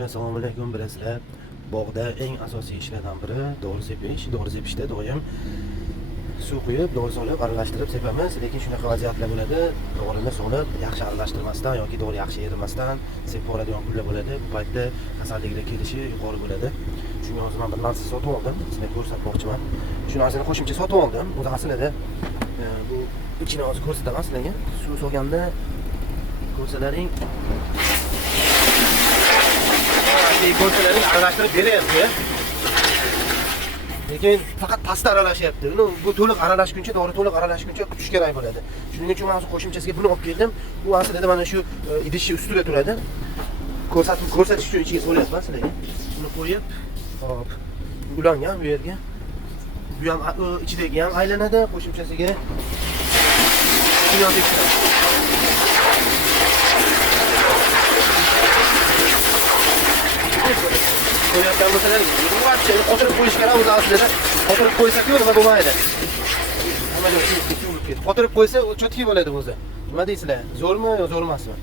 Assalomu alaykum. Bilasizlar, bog'da eng asosiy ishlardan biri dori sepish. Dori sepishda doim suv quyib, dori solib, aralashtirib sepamiz. Lekin shunaqa vaziyatlar bo'ladi. Dorini solib, yaxshi aralashtirmasdan yoki dori yaxshi erimasdan sepib yuboradigan kunlar bo'ladi. Bu paytda kasalliklar kelishi yuqori bo'ladi. Shunga hozir men bir narsa sotib oldim. Sizlarga ko'rsatmoqchiman. Shu narsani qo'shimcha sotib oldim. O'zi aslida bu ichini hozir ko'rsataman sizlarga. Suv solganda ko'rsalaring ko'rsalaring aralashtirib beryapti. Lekin faqat pastda aralashyapti. Bu to'liq aralashguncha, dori to'liq aralashguncha kutish kerak bo'ladi. Shuning uchun men qo'shimchasiga buni olib keldim. Bu aslida mana shu idishning ustida turadi. Ko'rsatish uchun ichiga solyapman sizlarga. Buni qo'yib, hop, ulangan bu yerga. Bu ham ichidagi ham aylanadi, qo'shimchasiga dunyoda kiradi. Qo'yayotgan bo'lsalar, yuvarchani qotirib qo'yish kerak o'zi aslida. Qotirib qo'ysak-ku nima bo'lmaydi. Qotirib qo'ysa chotki bo'ladi o'zi. Nima deysizlar? Zo'rmi yo zo'r emasmi?